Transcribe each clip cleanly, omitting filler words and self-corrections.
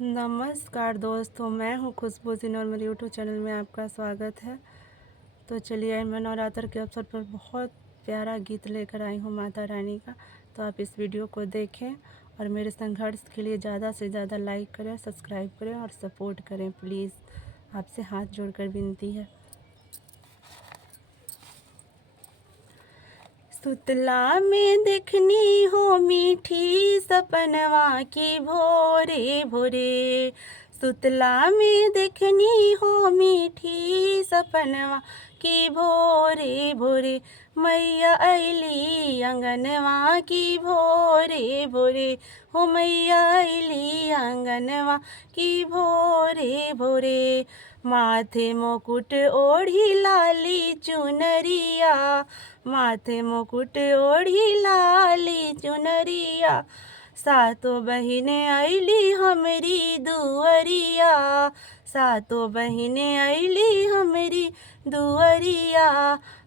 नमस्कार दोस्तों, मैं हूँ खुशबू सिंह और मेरे यूट्यूब चैनल में आपका स्वागत है। तो चलिए, मैं नवरात्र के अवसर पर बहुत प्यारा गीत लेकर आई हूँ माता रानी का। तो आप इस वीडियो को देखें और मेरे संघर्ष के लिए ज़्यादा से ज़्यादा लाइक करें, सब्सक्राइब करें और सपोर्ट करें प्लीज़। आपसे हाथ जोड़कर विनती है। सुतला में देखनी हो मीठी सपनवा की भोरे भोरे। सुतला में देखनी हो मीठी सपनवा की भोरे भोरे। मैया अली अंगनवा की भोरे भोरे। हो मैया अली अंगनवा की भोरे भोरे। माथे मुकुट ओढ़ी लाली चुनरिया। माथे मुकुट ओढ़ी लाली चुनरिया। सातो बहिने अइली हमरी दुअरिया। सातो बहिने अइली हमरी दुअरिया।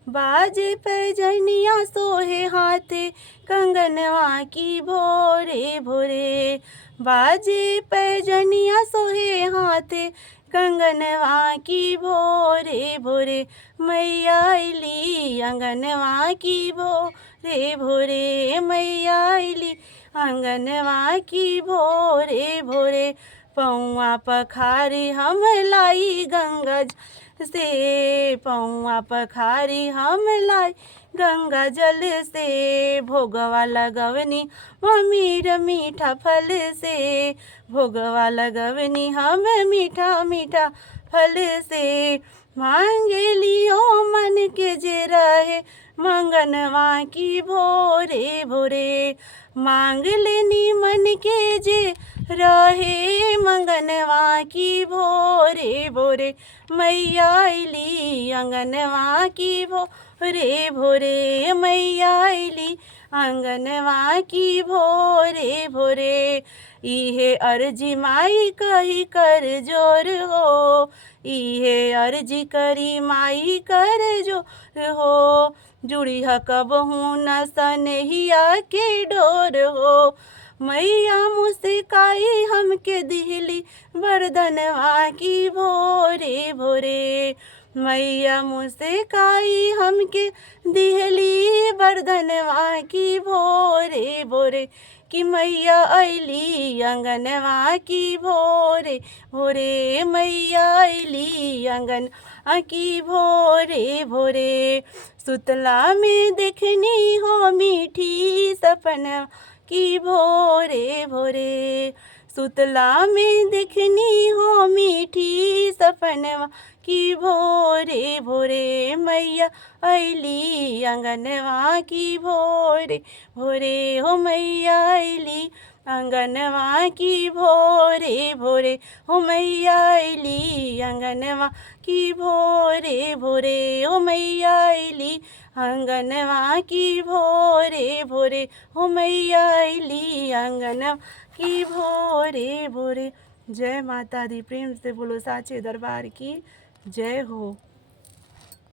बाजे पैजनिया सोहे हाथे कंगनवा की भोरे भोरे। बाजे पैजनिया सोहे हाथे कंगनवा की भोरे भोरे। मैया अइली अंगनवा की भोरे भोरे। मैया अइली अंगनवा की भोरे भोरे। पौआ पखारी हम लाई गंगा जल से। पौआ पखारी हम लाई गंगा जल से। भोगवा लगवनी मीठा मीठा फल से। भोगवा लगवनी हम मीठा मीठा फल से। मांगे लियो मन के जे रहे मंगनवा की भोरे भोरे। मांग लेनी मन के जे रहे मंगनवा की भोरे भोरे। मैया अइली अंगनवा की भोरे भोरे। मैया अइली अंगनवा की भोरे भोरे। इहे अर्जी माई कही कर जोर हो। इहे अर्जी करी माई कर जोर हो। जुड़ी ह कबहू न सनहिया के डोर हो। मैया मुस्काई हमके दिहली वरदनवा की भोरे भोरे। मैया मुस्काई हमके दिहली वरदनवा की भोरे भोरे। कि मैया अइली अंगनवा की भोरे भोरे। मैया अइली अंगनवा की भोरे भोरे। सुतला में देखनी हो मीठी सपना की भोरे भोरे। सुतला में देखनी हो मीठी सपनवा की भोरे भोरे। मैया अइली अंगनवा की भोरे भोरे। हो मैया अइली अंगनवा की भोरे भोरे। हो मैया अइली अंगनवा की भोरे भोरे। हो मैया अइली अंगनवा की भोरे भोरे। हो मैया अइली अंगनवा की भोरे भोरे। जय माता दी। प्रेम से बोलो साचे दरबार की जय हो।